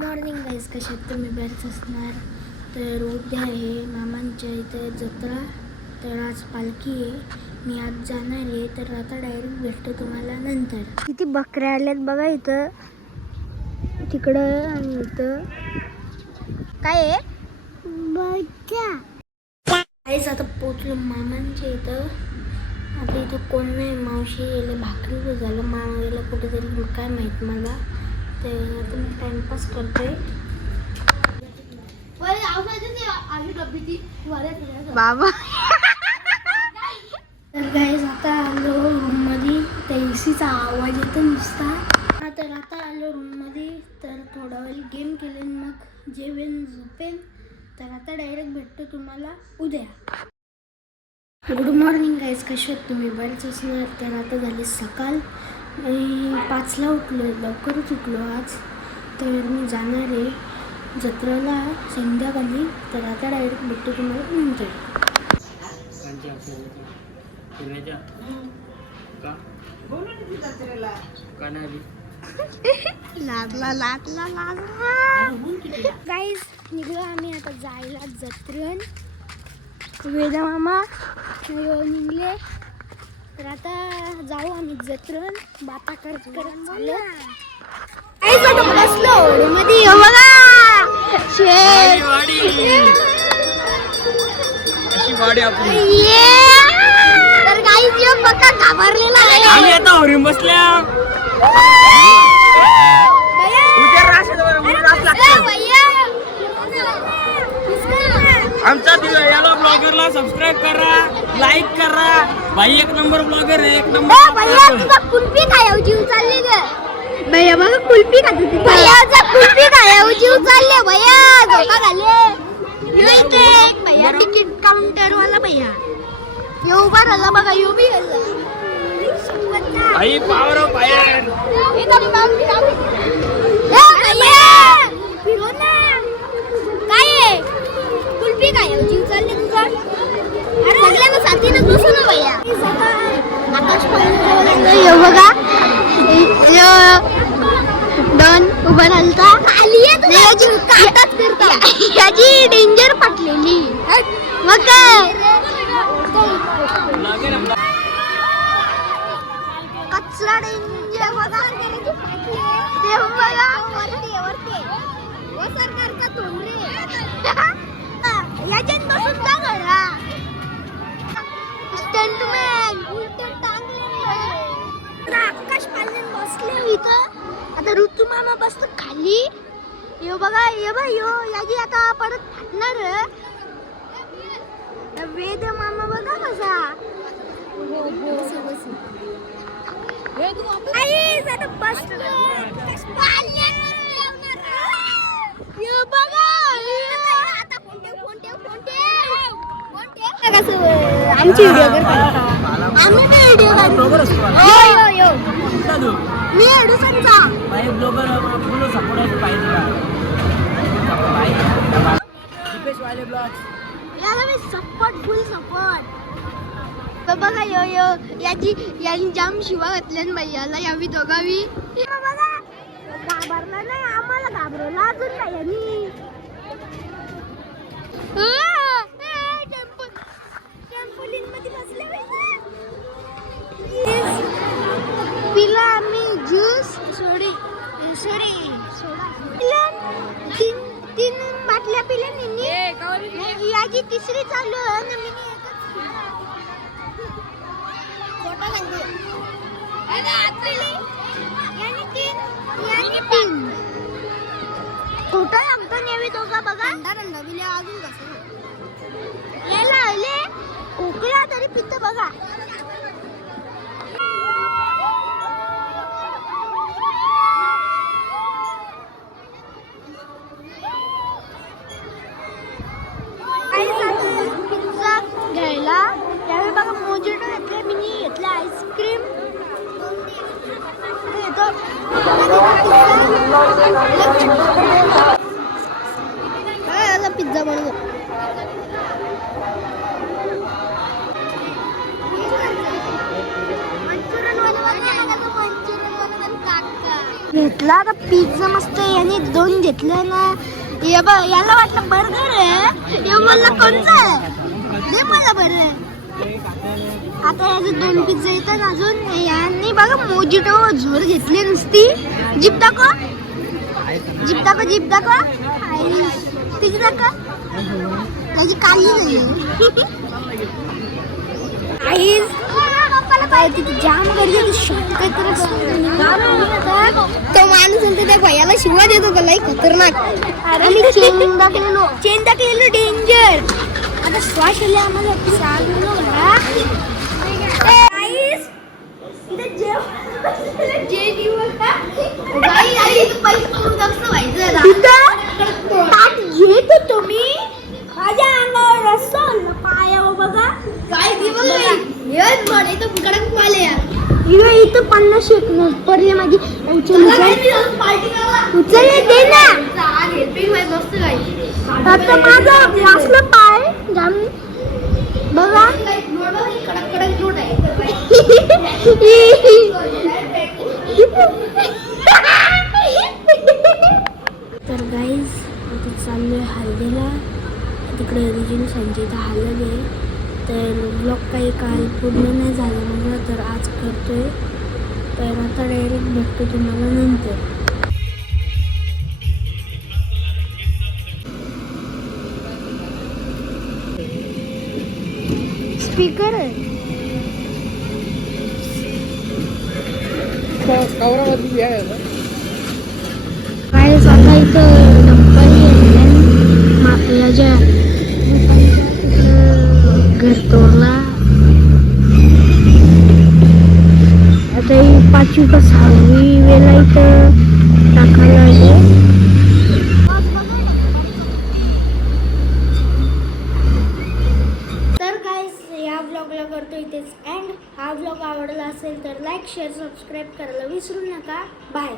Morning guys, कशात तुम्ही बरेच असणार. तर उद्या आहे मामांच्या इथं जत्रा, तर आज पालखी आहे. मी आज जाणार आहे, तर आता डायरेक्ट भेटतो तुम्हाला नंतर. किती बकऱ्या आल्यात बघा इथं, तिकडं आणि इथं. काय आहे गाईज, आता पोचलो मामांच्या इथं. आता इथं कोण नाही, मावशी गेले, भाकरी झालं, मामा गेला कुठे जाईल काय माहीत मला. तर आता मी टाइमपास करतोय. बाबा तर गाईज आता आलो रूममध्ये, त्या एसीचा आवाज येतो नुसता. तर आता आलो रूममध्ये, तर थोडा वेळ गेम केले, मग जेवेन झोपेन. तर आता डायरेक्ट भेटतो तुम्हाला उद्या. गुड मॉर्निंग गाईज, कसे आहेत तुम्ही बरेच असणार. तर आता झाली सकाळ, 5ला उठलो, लवकरच उठलो आज. तर मी जाणार आहे जत्रेला संध्याकाळी. तर आता डायरेक्ट भेटतो तुम्हाला नंतर. गाईज निघलो आम्ही आता जायला जत्रेन. वेदा मामा निघले, तर आता जाऊ आम्ही जत्रेन. बाता करत करत चाललो. बसलो मध्ये बघा तर गाईज बघा घाबरलेला आहे. आमचा याला ब्लॉगरला सबस्क्राइब करा, लाईक करा. भाई एक नंबर ब्लॉगर आहे, एक नंबर. भैया तुझा कुल्फी खायव जीव चालले ग. भैया बघा कुल्फी खात होती. भैयाचा कुल्फी खायव जीव चालले. भैया धोका घाले. यो इथे एक भैया तिकीट काउंटर वाला भैया यो उभा राहिला बघा. यो बी भाई पावर ऑफ फायर. काय कुल्फी खायव जीव चालले तुझा. अरे सगळ्यांना साथीनच बसू ना भैया. आकाश पाहिजे बघा, डन उभा राहिलता खाली याची डेंजर फाटलेली. मग काय कचरा डेंजर बघा. ते बघा सरकारचा तोंडरे याच्यात बसून जा घरा. स्टंटमॅन आकाश पालन बसले इथं. आता ऋतू मामा बसतो खाली. यो बघा यो बा यो याची आता परत फाटणार. वेद मामा बघा कसा आमची व्हिडिओ आम्ही व्हिडिओ मी एडुसनचा ब्लॉगर सपोर्ट पाहिजे. याला मी सपोर्ट फुल सपोर्ट. तर बघा यो यो यांनी जाम शिवा घातल्या भैयाला यावी दोघावी. बघा घाबरला नाही, आम्हाला घाबरवला अजून नाही यांनी. टेम्पोलिन मध्ये बसले पिला आम्ही ज्यूस सोडा. तीन बाटल्या पिल्या मी. याची तिसरी चालू आहे. खोटा आमचा नेवी दोघा बघा. अजून कसं यायला आले खोकला तरी पित्त बघा. पिझ्झा घ्यायला त्यावेळी बघा मोजिटो घेतले, मिनी घेतले, आईस्क्रीम पिझ्झा बनवतो. मंचुरियन बनवा काका. घेतला आता पिझ्झा मस्त याने 2 घेतले ना. हे बघ याला वाटलं बर्गर आहे, हे बोलला कोणता आहे दे मला बर्गर. आता याचे 2 पिझ्झा येतात अजून. यांनी बघा मोजिटो झोर घेतली नुसती. जीप दाखव, जीप दाखव, जीप दाखव. तिची दाखव, त्याची काळी नाही तिथे जाम गर्दी शॉर्टकट तो माणूस म्हणतो त्या भैयाला शिवा देत होता लई खतरनाक. आणि चेन टाकलेलो डेंजर. आता श्वास आले आम्हाला चाललो घरा. घेतो तुम्ही माझ्या अंगावर रस्ता पाया बघा काय इथं 50 पडले माझी. उचल दे ना आता माझा वाचलं पाय जाम बघा. तर गाईज आता चाललोय हल्दीला. तिकडे ओरिजिन संजयचा हलद आहे. तर ब्लॉग काही काल पूर्ण नाही झाला माझा, तर आज करतोय. तर आता डायरेक्ट भेटतो तुम्हाला नंतर. स्पीकर आहे काय आता इथं डंपल आपल्या ज्या घर तोडला. आता ही 5वी का 6वी वेळेला इथं टाकायला आहे. तर गाईस या ब्लॉगला करतो इथेच एंड. हा ब्लॉग आवडला असेल तर लाईक शेअर सबस्क्राईब करायला विसरू नका. बाय.